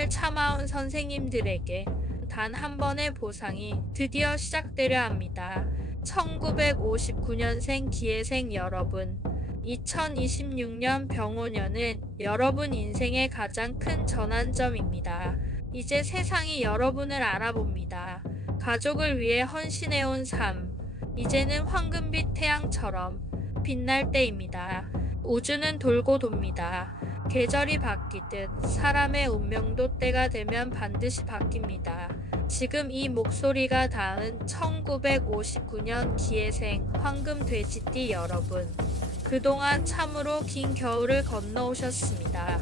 시간을 참아온 선생님들에게 단 한 번의 보상이 드디어 시작되려 합니다. 1959년생 기예생 여러분, 2026년 병오년은 여러분 인생의 가장 큰 전환점입니다. 이제 세상이 여러분을 알아봅니다. 가족을 위해 헌신해온 삶, 이제는 황금빛 태양처럼 빛날 때입니다. 우주는 돌고 돕니다. 계절이 바뀌듯 사람의 운명도 때가 되면 반드시 바뀝니다. 지금 이 목소리가 닿은 1959년 기예생 황금돼지띠 여러분, 그동안 참으로 긴 겨울을 건너오셨습니다.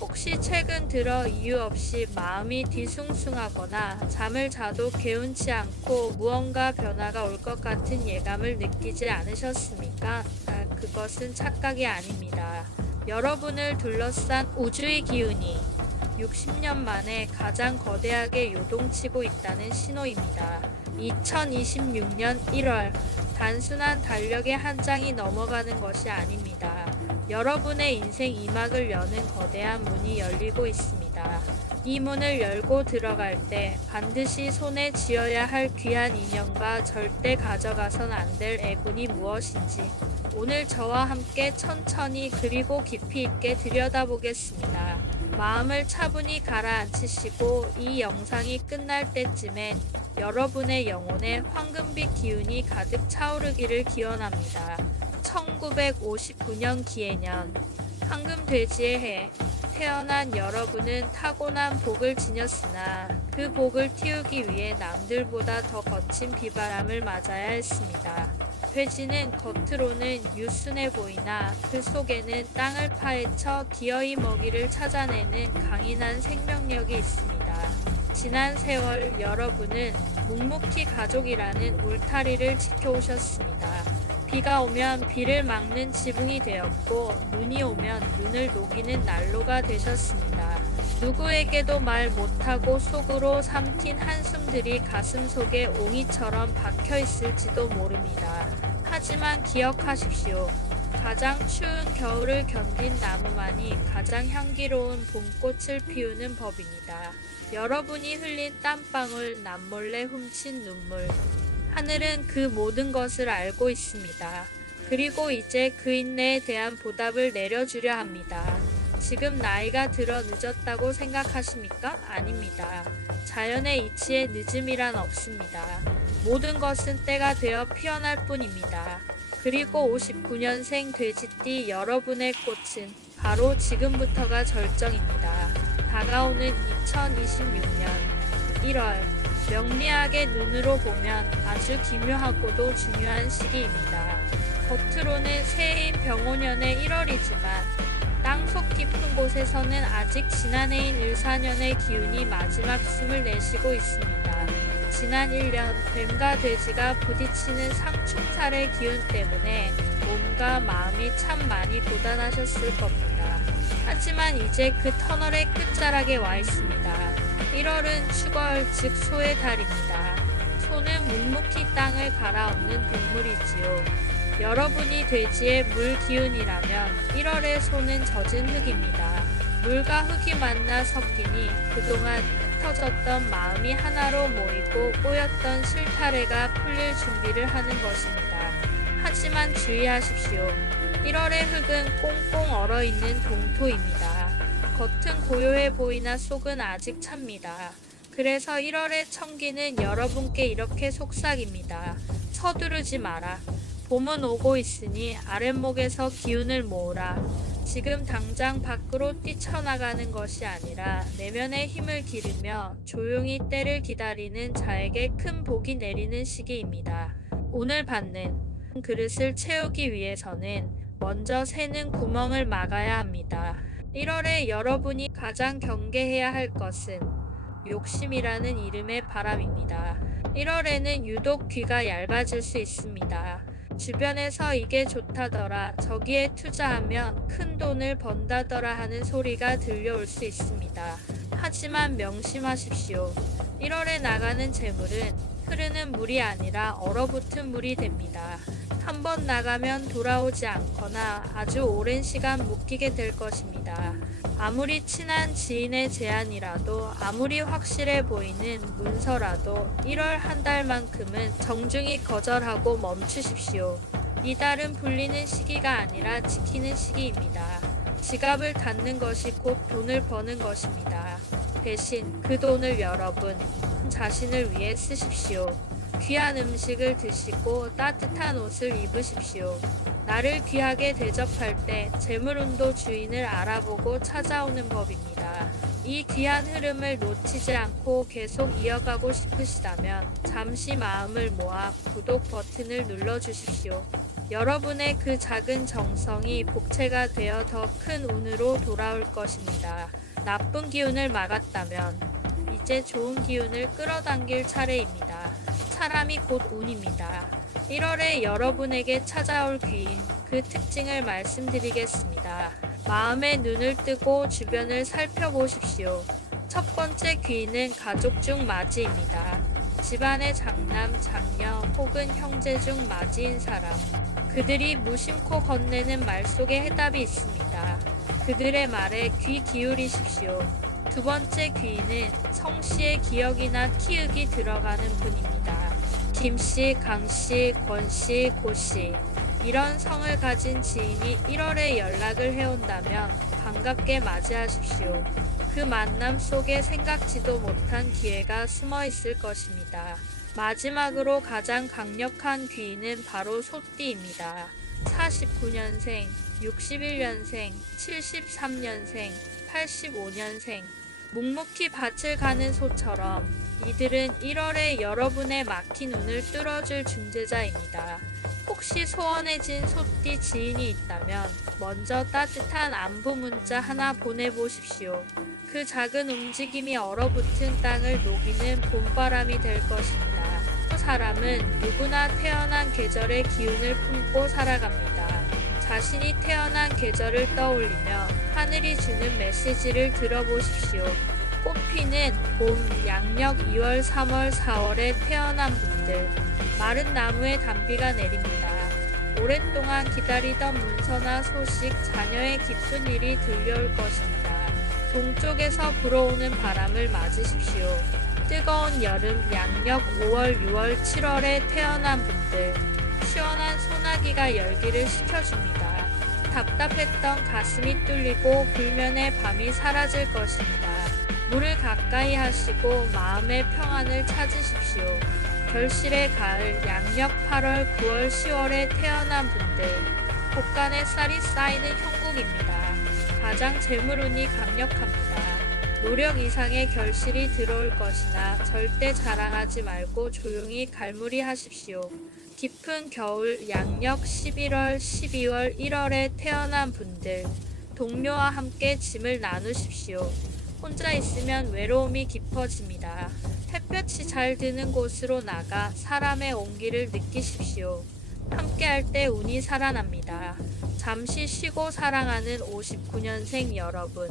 혹시 최근 들어 이유 없이 마음이 뒤숭숭하거나 잠을 자도 개운치 않고 무언가 변화가 올 것 같은 예감을 느끼지 않으셨습니까? 그것은 착각이 아닙니다. 여러분을 둘러싼 우주의 기운이 60년 만에 가장 거대하게 요동치고 있다는 신호입니다. 2026년 1월, 단순한 달력의 한 장이 넘어가는 것이 아닙니다. 여러분의 인생 2막을 여는 거대한 문이 열리고 있습니다. 이 문을 열고 들어갈 때 반드시 손에 쥐어야 할 귀한 인연과 절대 가져가선 안 될 애군이 무엇인지 오늘 저와 함께 천천히 그리고 깊이 있게 들여다보겠습니다. 마음을 차분히 가라앉히시고 이 영상이 끝날 때쯤엔 여러분의 영혼에 황금빛 기운이 가득 차오르기를 기원합니다. 1959년 기해년, 황금돼지의 해. 태어난 여러분은 타고난 복을 지녔으나 그 복을 틔우기 위해 남들보다 더 거친 비바람을 맞아야 했습니다. 돼지는 겉으로는 유순해 보이나 그 속에는 땅을 파헤쳐 기어이 먹이를 찾아내는 강인한 생명력이 있습니다. 지난 세월 여러분은 묵묵히 가족이라는 울타리를 지켜오셨습니다. 비가 오면 비를 막는 지붕이 되었고 눈이 오면 눈을 녹이는 난로가 되셨습니다. 누구에게도 말 못하고 속으로 삼킨 한숨들이 가슴 속에 옹이처럼 박혀 있을지도 모릅니다. 하지만 기억하십시오. 가장 추운 겨울을 견딘 나무만이 가장 향기로운 봄꽃을 피우는 법입니다. 여러분이 흘린 땀방울, 남몰래 훔친 눈물. 하늘은 그 모든 것을 알고 있습니다. 그리고 이제 그 인내에 대한 보답을 내려주려 합니다. 지금 나이가 들어 늦었다고 생각하십니까? 아닙니다. 자연의 이치에 늦음이란 없습니다. 모든 것은 때가 되어 피어날 뿐입니다. 그리고 59년생 돼지띠 여러분의 꽃은 바로 지금부터가 절정입니다. 다가오는 2026년 1월, 명리학의 눈으로 보면 아주 기묘하고도 중요한 시기입니다. 겉으로는 새해인 병오년의 1월이지만 땅속 깊은 곳에서는 아직 지난해인 을사년의 기운이 마지막 숨을 내쉬고 있습니다. 지난 1년 뱀과 돼지가 부딪히는 상충살의 기운 때문에 몸과 마음이 참 많이 고단하셨을 겁니다. 하지만 이제 그 터널의 끝자락에 와 있습니다. 1월은 추걸 즉 소의 달입니다. 소는 묵묵히 땅을 갈아엎는 동물이지요. 여러분이 돼지의 물 기운이라면 1월의 소는 젖은 흙입니다. 물과 흙이 만나 섞이니 그동안 흩어졌던 마음이 하나로 모이고 꼬였던 실타래가 풀릴 준비를 하는 것입니다. 하지만 주의하십시오. 1월의 흙은 꽁꽁 얼어있는 동토입니다. 겉은 고요해 보이나 속은 아직 찹니다. 그래서 1월의 청기는 여러분께 이렇게 속삭입니다. 서두르지 마라. 봄은 오고 있으니 아랫목에서 기운을 모으라. 지금 당장 밖으로 뛰쳐나가는 것이 아니라 내면의 힘을 기르며 조용히 때를 기다리는 자에게 큰 복이 내리는 시기입니다. 오늘 받는 그릇을 채우기 위해서는 먼저 새는 구멍을 막아야 합니다. 1월에 여러분이 가장 경계해야 할 것은 욕심이라는 이름의 바람입니다. 1월에는 유독 귀가 얇아질 수 있습니다. 주변에서 이게 좋다더라, 저기에 투자하면 큰 돈을 번다더라 하는 소리가 들려올 수 있습니다. 하지만 명심하십시오. 1월에 나가는 재물은 흐르는 물이 아니라 얼어붙은 물이 됩니다. 한번 나가면 돌아오지 않거나 아주 오랜 시간 묶이게 될 것입니다. 아무리 친한 지인의 제안이라도, 아무리 확실해 보이는 문서라도 1월 한 달만큼은 정중히 거절하고 멈추십시오. 이달은 불리는 시기가 아니라 지키는 시기입니다. 지갑을 닫는 것이 곧 돈을 버는 것입니다. 대신 그 돈을 여러분 자신을 위해 쓰십시오. 귀한 음식을 드시고 따뜻한 옷을 입으십시오. 나를 귀하게 대접할 때 재물운도 주인을 알아보고 찾아오는 법입니다. 이 귀한 흐름을 놓치지 않고 계속 이어가고 싶으시다면 잠시 마음을 모아 구독 버튼을 눌러주십시오. 여러분의 그 작은 정성이 복채가 되어 더 큰 운으로 돌아올 것입니다. 나쁜 기운을 막았다면 이제 좋은 기운을 끌어당길 차례입니다. 사람이 곧 운입니다. 1월에 여러분에게 찾아올 귀인, 그 특징을 말씀드리겠습니다. 마음의 눈을 뜨고 주변을 살펴보십시오. 첫 번째 귀인은 가족 중 맞이입니다. 집안의 장남, 장녀 혹은 형제 중 맞이인 사람. 그들이 무심코 건네는 말 속에 해답이 있습니다. 그들의 말에 귀 기울이십시오. 두 번째 귀인은 성씨의 기억이나 키읔이 들어가는 분입니다. 김씨, 강씨, 권씨, 고씨 이런 성을 가진 지인이 1월에 연락을 해온다면 반갑게 맞이하십시오. 그 만남 속에 생각지도 못한 기회가 숨어 있을 것입니다. 마지막으로 가장 강력한 귀인은 바로 소띠입니다. 49년생, 61년생, 73년생, 85년생 묵묵히 밭을 가는 소처럼 이들은 1월에 여러분의 막힌 운을 뚫어줄 중재자입니다. 혹시 소원해진 소띠 지인이 있다면 먼저 따뜻한 안부 문자 하나 보내보십시오. 그 작은 움직임이 얼어붙은 땅을 녹이는 봄바람이 될 것입니다. 사람은 누구나 태어난 계절의 기운을 품고 살아갑니다. 자신이 태어난 계절을 떠올리며 하늘이 주는 메시지를 들어보십시오. 꽃피는 봄, 양력 2월, 3월, 4월에 태어난 분들, 마른 나무에 단비가 내립니다. 오랫동안 기다리던 문서나 소식, 자녀의 기쁜 일이 들려올 것입니다. 동쪽에서 불어오는 바람을 맞으십시오. 뜨거운 여름, 양력 5월, 6월, 7월에 태어난 분들, 시원한 소나기가 열기를 식혀줍니다. 답답했던 가슴이 뚫리고 불면의 밤이 사라질 것입니다. 물을 가까이 하시고 마음의 평안을 찾으십시오. 결실의 가을, 양력 8월, 9월, 10월에 태어난 분들, 곳간에 쌀이 쌓이는 형국입니다. 가장 재물운이 강력합니다. 노력 이상의 결실이 들어올 것이나 절대 자랑하지 말고 조용히 갈무리 하십시오. 깊은 겨울, 양력 11월, 12월, 1월에 태어난 분들, 동료와 함께 짐을 나누십시오. 혼자 있으면 외로움이 깊어집니다. 햇볕이 잘 드는 곳으로 나가 사람의 온기를 느끼십시오. 함께할 때 운이 살아납니다. 잠시 쉬고 사랑하는 59년생 여러분.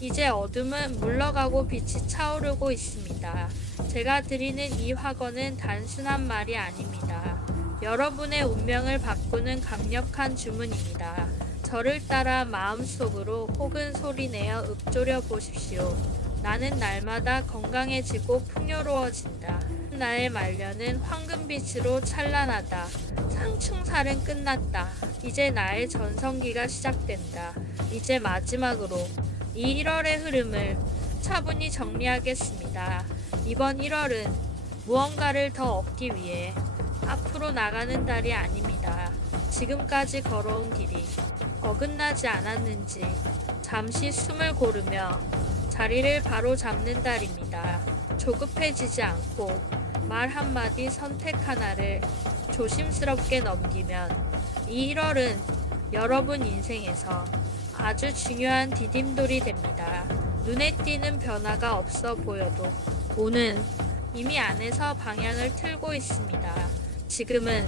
이제 어둠은 물러가고 빛이 차오르고 있습니다. 제가 드리는 이 확언은 단순한 말이 아닙니다. 여러분의 운명을 바꾸는 강력한 주문입니다. 저를 따라 마음속으로 혹은 소리내어 읊조려 보십시오. 나는 날마다 건강해지고 풍요로워진다. 나의 말년은 황금빛으로 찬란하다. 상충살은 끝났다. 이제 나의 전성기가 시작된다. 이제 마지막으로 이 1월의 흐름을 차분히 정리하겠습니다. 이번 1월은 무언가를 더 얻기 위해 앞으로 나가는 달이 아닙니다. 지금까지 걸어온 길이 어긋나지 않았는지 잠시 숨을 고르며 자리를 바로 잡는 달입니다. 조급해지지 않고 말 한마디 선택 하나를 조심스럽게 넘기면 이 1월은 여러분 인생에서 아주 중요한 디딤돌이 됩니다. 눈에 띄는 변화가 없어 보여도 운은 이미 안에서 방향을 틀고 있습니다. 지금은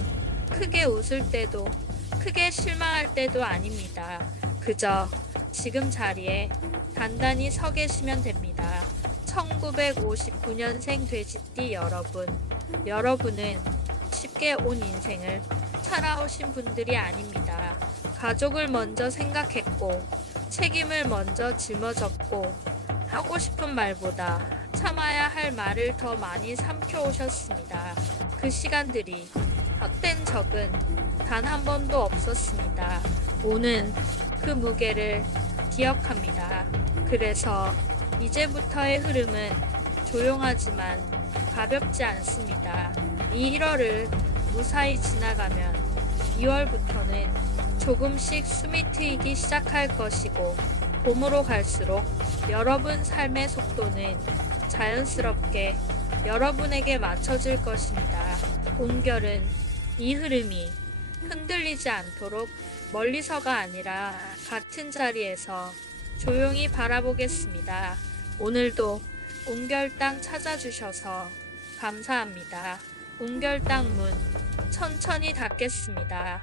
크게 웃을 때도 크게 실망할 때도 아닙니다. 그저 지금 자리에 단단히 서 계시면 됩니다. 1959년생 돼지띠 여러분, 여러분은 쉽게 온 인생을 살아오신 분들이 아닙니다. 가족을 먼저 생각했고 책임을 먼저 짊어졌고 하고 싶은 말보다 참아야 할 말을 더 많이 삼켜오셨습니다. 그 시간들이 헛된 적은 단 한 번도 없었습니다. 오는 그 무게를 기억합니다. 그래서 이제부터의 흐름은 조용하지만 가볍지 않습니다. 이 1월을 무사히 지나가면 2월부터는 조금씩 숨이 트이기 시작할 것이고 봄으로 갈수록 여러분 삶의 속도는 자연스럽게 여러분에게 맞춰질 것입니다. 온결은 이 흐름이 흔들리지 않도록 멀리서가 아니라 같은 자리에서 조용히 바라보겠습니다. 오늘도 온결당 찾아주셔서 감사합니다. 온결당 문 천천히 닫겠습니다.